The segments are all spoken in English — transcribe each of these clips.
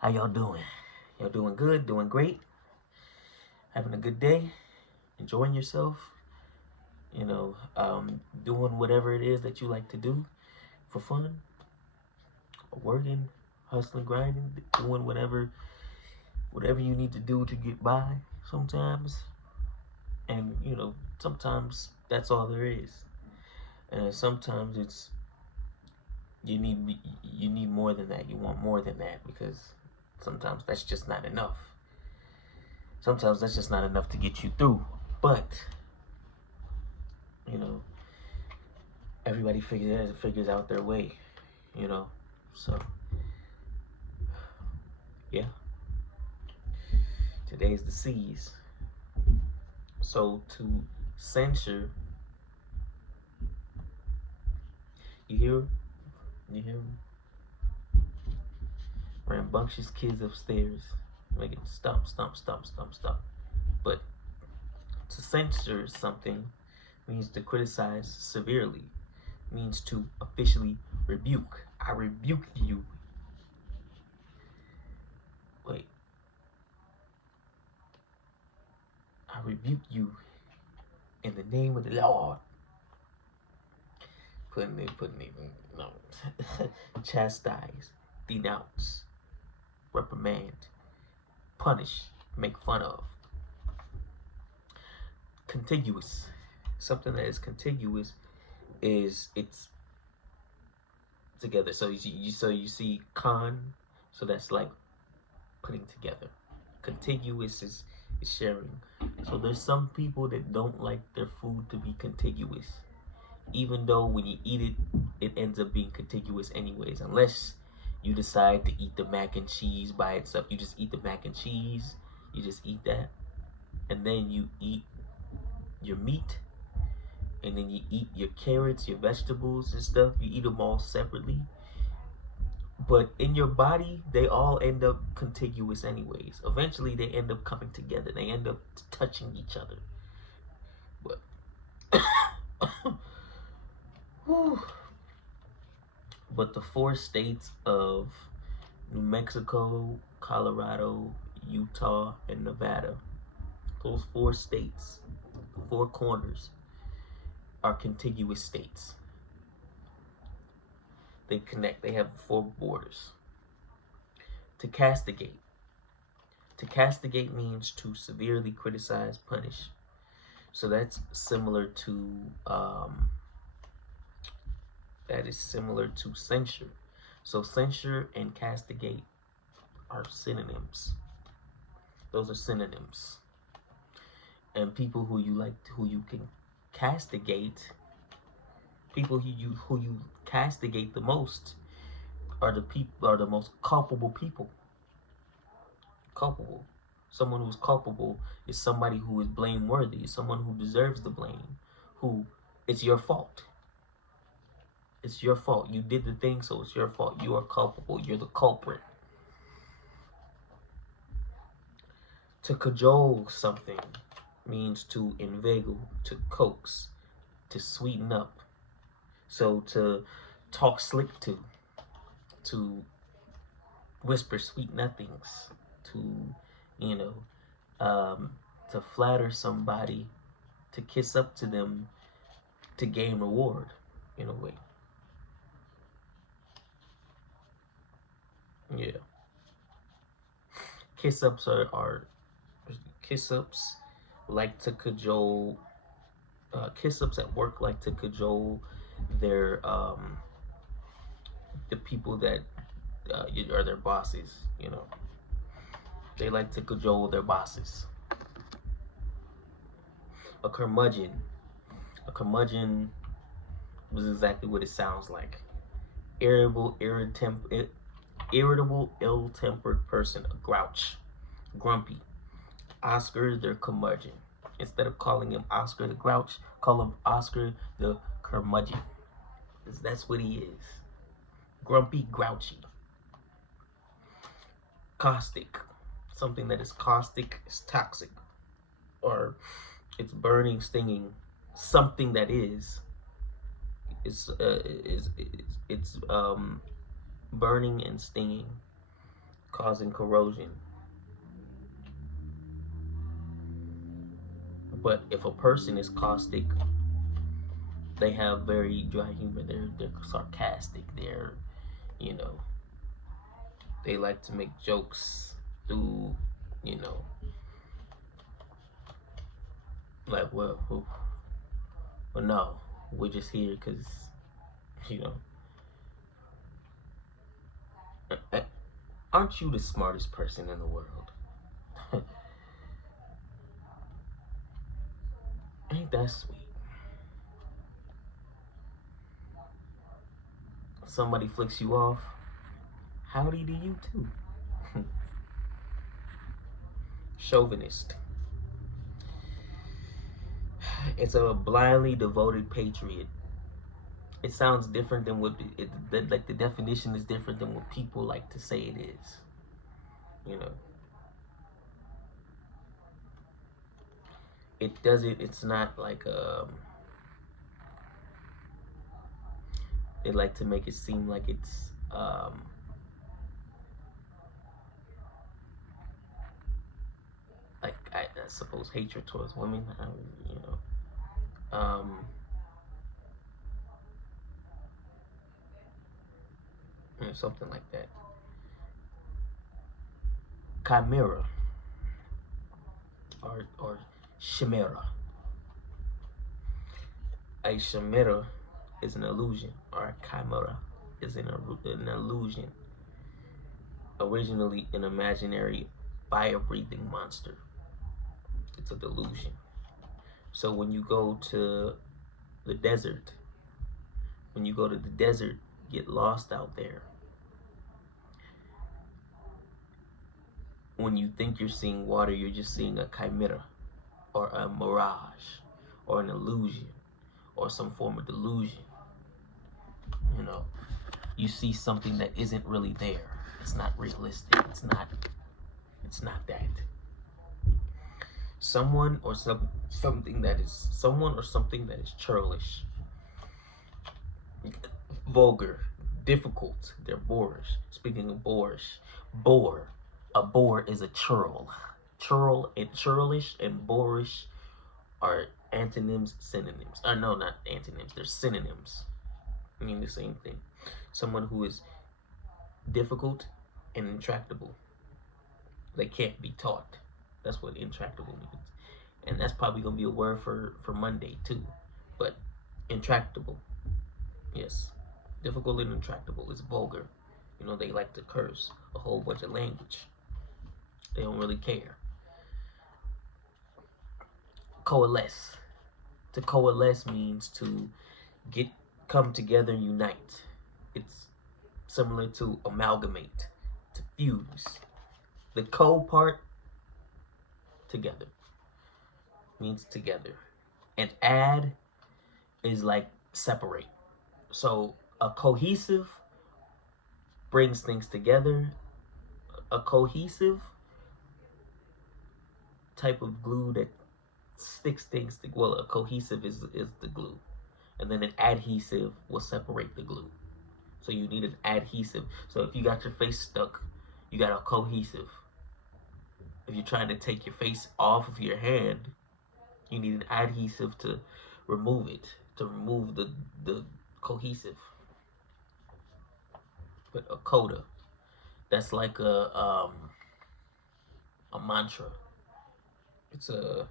How y'all doing? Y'all doing good? Doing great? Having a good day? Enjoying yourself? Doing whatever it is that you like to do for fun? Working, hustling, grinding, doing whatever you need to do to get by sometimes. And sometimes that's all there is. And sometimes it's you need more than that. You want more than that because sometimes that's just not enough. Sometimes that's just not enough to get you through. But you know, everybody figures out their way, you know. So yeah, today's the C's. So to censure, you hear, you hear rambunctious kids upstairs making stomp, stomp, stomp, stomp, stomp. But to censor something means to criticize severely, means to officially rebuke. I rebuke you. Wait, I rebuke you in the name of the Lord. Putting it, no, chastise, denounce, reprimand, punish, make fun of. Contiguous, something that is contiguous is it's together. So you see con, so that's like putting together. Contiguous is sharing. So there's some people that don't like their food to be contiguous, even though when you eat it, it ends up being contiguous anyways, unless you decide to eat the mac and cheese by itself. You just eat the mac and cheese, you just eat that, and then you eat your meat, and then you eat your carrots, your vegetables and stuff. You eat them all separately. But in your body, they all end up contiguous anyways. Eventually, they end up coming together. They end up touching each other. But but the four states of New Mexico, Colorado, Utah, and Nevada, those four states, four corners, are contiguous states. They connect, they have four borders. To castigate. To castigate means to severely criticize, punish. So that's similar to censure. So censure and castigate are synonyms. Those are synonyms. And people who you can castigate, people who you castigate the most are the most culpable people. Culpable. Someone who's culpable is somebody who is blameworthy, someone who deserves the blame, who it's your fault. It's your fault. You did the thing, so it's your fault. You are culpable. You're the culprit. To cajole something means to inveigle, to coax, to sweeten up. So to talk slick to whisper sweet nothings, to, you know, to flatter somebody, to kiss up to them, to gain reward, in a way. Yeah. Kiss ups are kiss ups like to cajole. Kiss ups at work like to cajole their the people that are their bosses. You know, they like to cajole their bosses. A curmudgeon. A curmudgeon was exactly what it sounds like. Irritable, ill-tempered person. A grouch, grumpy. Oscar the curmudgeon. Instead of calling him Oscar the Grouch, call him Oscar the curmudgeon. Because that's what he is. Grumpy, grouchy. Caustic. Something that is caustic is toxic. Or it's burning, stinging. Something that is it's burning and stinging. causing corrosion. But if a person is caustic, they have very dry humor. They're sarcastic. They're, you know, they like to make jokes through, you know, like, well, no, we're just here because, you know, aren't you the smartest person in the world? Ain't that sweet? Somebody flicks you off, howdy to you too. Chauvinist. It's a blindly devoted patriot. It sounds different than what like the definition is different than what people like to say it is. You know, it doesn't. It's not like they like to make it seem like it's like I suppose hatred towards women. You know, something like that. Chimera or chimera. A chimera is an illusion, or a chimera is an illusion. Originally an imaginary fire-breathing monster. It's a delusion. So when you go to the desert, get lost out there. When you think you're seeing water, you're just seeing a chimera or a mirage or an illusion or some form of delusion. You know, you see something that isn't really there. It's not realistic. It's not that. Someone or something that is churlish, vulgar, difficult. They're boorish. Speaking of boorish, a bore is a churl. Churl and churlish and boorish are antonyms, synonyms. No, not antonyms. They're synonyms. I mean the same thing. Someone who is difficult and intractable. They can't be taught. That's what intractable means. And that's probably going to be a word for Monday too. But intractable. Yes. Difficult and intractable is vulgar. You know, they like to curse a whole bunch of language. They don't really care. Coalesce. To coalesce means to come together and unite. It's similar to amalgamate, to fuse. The co part, together, means together. And add is like separate. So a cohesive brings things together. A cohesive type of glue that sticks things together. Well, a cohesive is the glue. And then an adhesive will separate the glue. So you need an adhesive. So if you got your face stuck, you got a cohesive. If you're trying to take your face off of your hand, you need an adhesive to remove it, to remove the cohesive. But a coda, that's like a mantra. It's a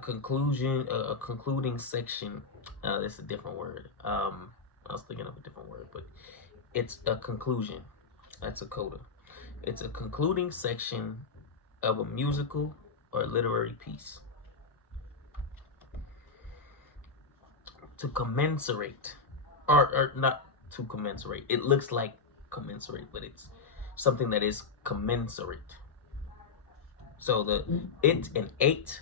conclusion, a concluding section. That's a different word. I was thinking of a different word, but it's a conclusion. That's a coda. It's a concluding section of a musical or literary piece. To commensurate, or not to commensurate. It looks like commensurate, but it's something that is commensurate. So the it and eight,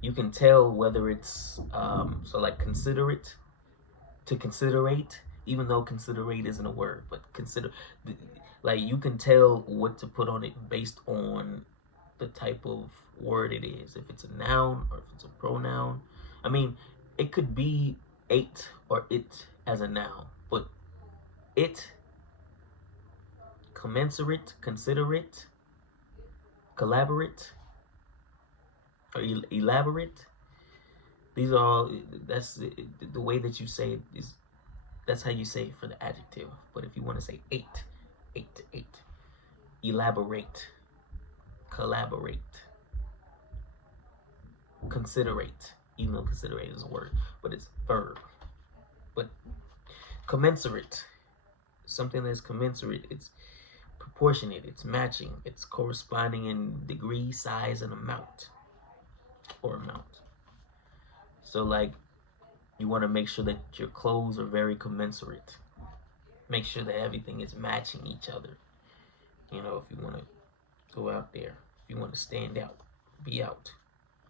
you can tell whether it's so like considerate, to considerate, even though considerate isn't a word, but consider, like you can tell what to put on it based on the type of word it is. If it's a noun or if it's a pronoun. I mean, it could be it or it as a noun, but it commensurate, considerate, collaborate, or elaborate. These are all, that's the way that you say it is, that's how you say it for the adjective. But if you want to say eight, elaborate, collaborate, considerate, even though considerate is a word, but it's verb. But commensurate, something that's commensurate, it's proportionate, it's matching, it's corresponding in degree, size, and amount. So like, you want to make sure that your clothes are very commensurate. Make sure that everything is matching each other. You know, if you want to go out there, if you want to stand out, be out,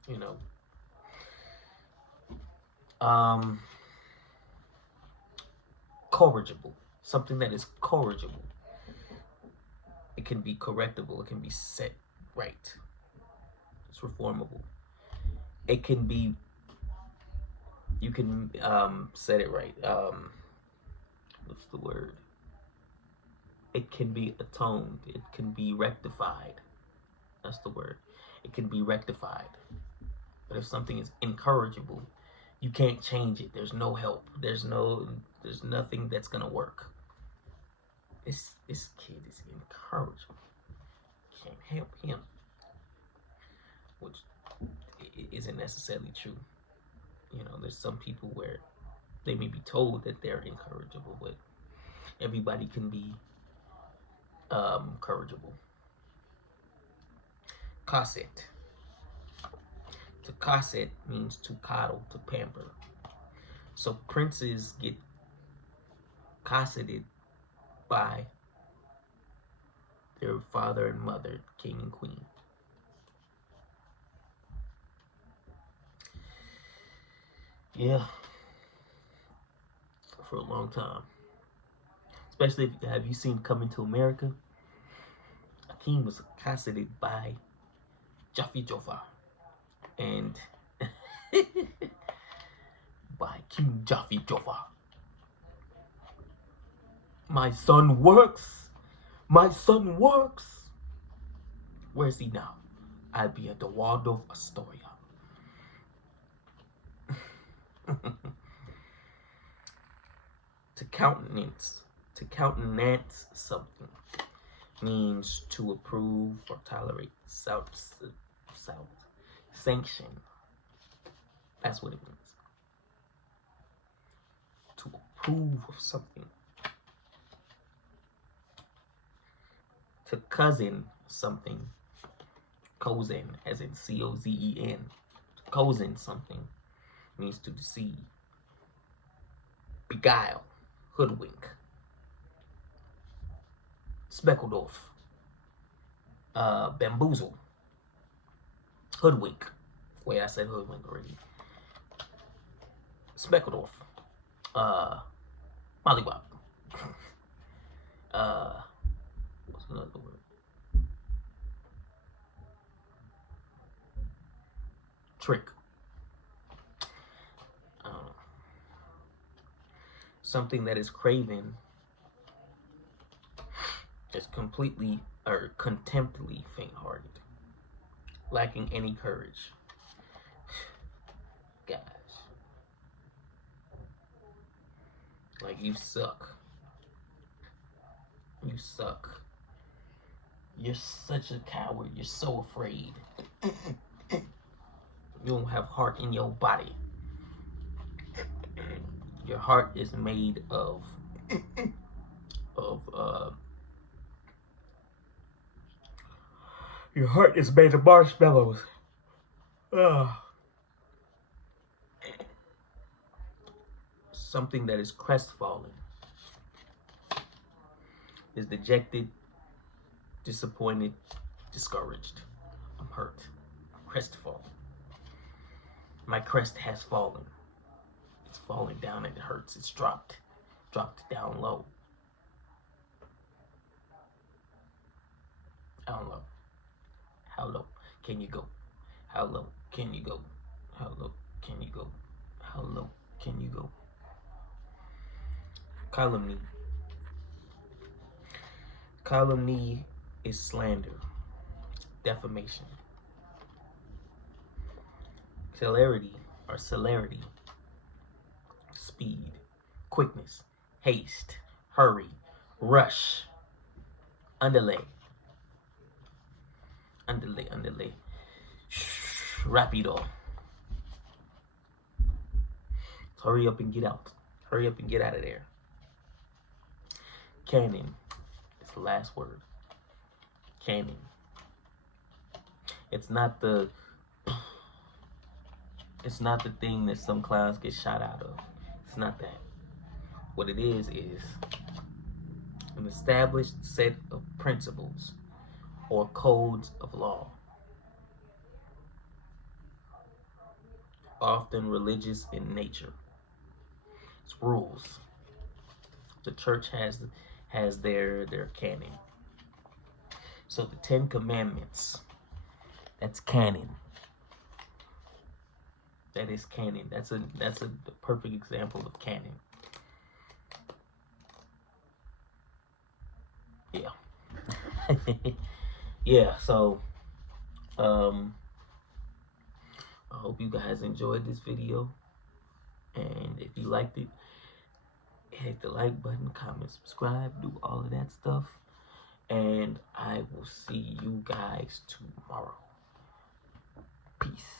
you know. Corrigible, something that is corrigible. It can be correctable, it can be set right. It's reformable. It can be, you can set it right. What's the word? It can be atoned. It can be rectified. That's the word. It can be rectified. But if something is incorrigible, you can't change it. There's no help. There's nothing that's gonna work. This kid is incorrigible. Can't help him. Which isn't necessarily true. You know, there's some people where they may be told that they're incorrigible, but everybody can be corrigible. Cosset. To cosset means to coddle, to pamper. So princes get cosseted by their father and mother, king and queen. Yeah, for a long time. Especially if, have you seen Coming to America? Akeem was cosseted by Jaffe Joffer and by King Jaffe Joffer. My son works. My son works. Where's he now? I'll be at the Waldorf Astoria. To countenance something means to approve or tolerate, sanction. That's what it means. To approve of something. To cousin something. Cozen, as in C-O-Z-E-N. To cozen something means to deceive, beguile, hoodwink. Speckledorf, bamboozle, hoodwink. Wait, I said hoodwink already. Speckledorf, mollywop. What's another word? Trick. Something that is craven is completely or contemptibly faint-hearted, lacking any courage. Guys, like, you suck. You suck. You're such a coward. You're so afraid. You don't have heart in your body. Your heart is made of your heart is made of marshmallows. Something that is crestfallen, is dejected, disappointed, discouraged. I'm hurt. I'm crestfallen. My crest has fallen. It's falling down and it hurts. It's dropped down low. Down low. How low can you go? How low can you go? How low can you go? How low can you go? Calumny is slander, defamation. Celerity or celerity, speed, quickness, haste, hurry, rush, underlay, rapido. Hurry up and get out. Hurry up and get out of there. Canon is the last word. Canon. It's not the thing that some clowns get shot out of. It's not that. What it is an established set of principles or codes of law, often religious in nature. It's rules. The church has their canon. So the 10 Commandments, that's canon. That is canon. That's a perfect example of canon. Yeah. Yeah, so I hope you guys enjoyed this video. And if you liked it, hit the like button, comment, subscribe, do all of that stuff. And I will see you guys tomorrow. Peace.